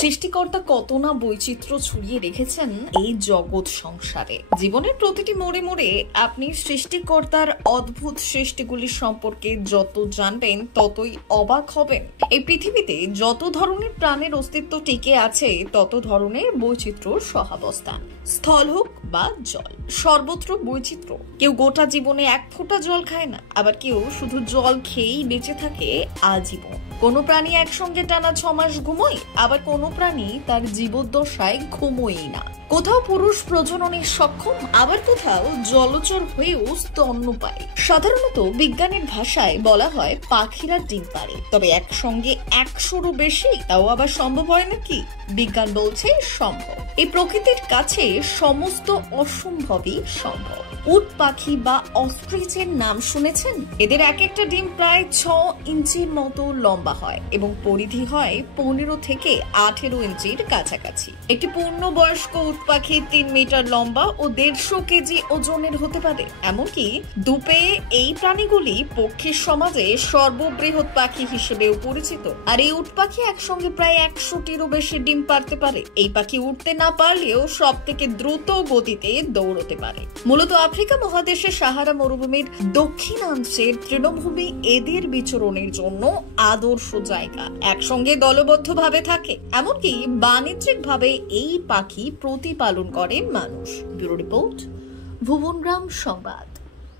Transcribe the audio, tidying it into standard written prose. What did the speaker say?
সৃষ্টিকর্তা কত না বৈচিত্র্য ছড়িয়ে রেখেছেন এই জগৎ সংসারে। জীবনের প্রতিটি মোড়ে মোড়ে আপনি সৃষ্টিকর্তার অদ্ভুত সৃষ্টিগুলি সম্পর্কে যত জানবেন ততই অবাক হবেন। এই পৃথিবীতে যত ধরনের প্রাণের অস্তিত্ব টিকে আছে তত ধরনের বৈচিত্র্যর সহাবস্থান। স্থল হোক বা জল, সর্বত্র বৈচিত্র্য। কেউ গোটা জীবনে এক ফোঁটা জল খায় না, আবার কেউ শুধু জল খেয়েই বেঁচে থাকে আজীবন। কোনো প্রাণী একসঙ্গে টানা 6 মাস ঘুমোয়, আবার কোনো প্রাণী তার জীবদ্দশায় ঘুমোয়ই না। কোথাও পুরুষ প্রজননে সক্ষম, আবার কোথাও জলচর হয়েও স্তন্যপায়ী। সাধারণত বিজ্ঞানের ভাষায় বলা হয় পাখিরা ডিম পাড়ে, তবে একসঙ্গে 100-রও বেশি, তাও আবার সম্ভব হয় নাকি? বিজ্ঞান বলছে সম্ভব। এই প্রকৃতির কাছে সমস্ত অসম্ভবই সম্ভব। উট পাখি বা অস্ট্রিচের নাম শুনেছেন? এদের এক একটা ডিম প্রায় 6 ইঞ্চির মতো লম্বা হয় এবং পরিধি হয় 15 থেকে 18 ইঞ্চির কাছাকাছি। একটি পূর্ণবয়স্ক উট পাখি 3 মিটার লম্বা ও 150 কেজি ওজনের হতে পারে। এমনকি দুপে এই প্রাণীগুলি পক্ষীর সমাজে সর্ববৃহৎ পাখি হিসেবেও পরিচিত। আর এই উট পাখি একসঙ্গে প্রায় 100টিরও বেশি ডিম পারতে পারে। এই পাখি উঠতে না পারলেও সব থেকে দ্রুত গতিতে দৌড়তে পারে। মূলত আফ্রিকা মহাদেশে সাহারা মরুভূমির দক্ষিণাংশের তৃণভূমি এদের বিচরণের জন্য আদর্শ জায়গা। একসঙ্গে দলবদ্ধভাবে থাকে, এমনকি বাণিজ্যিকভাবে এই পাখি প্রতিপালন করে মানুষ। ব্যুরো রিপোর্ট, ভুবনগ্রাম সংবাদ।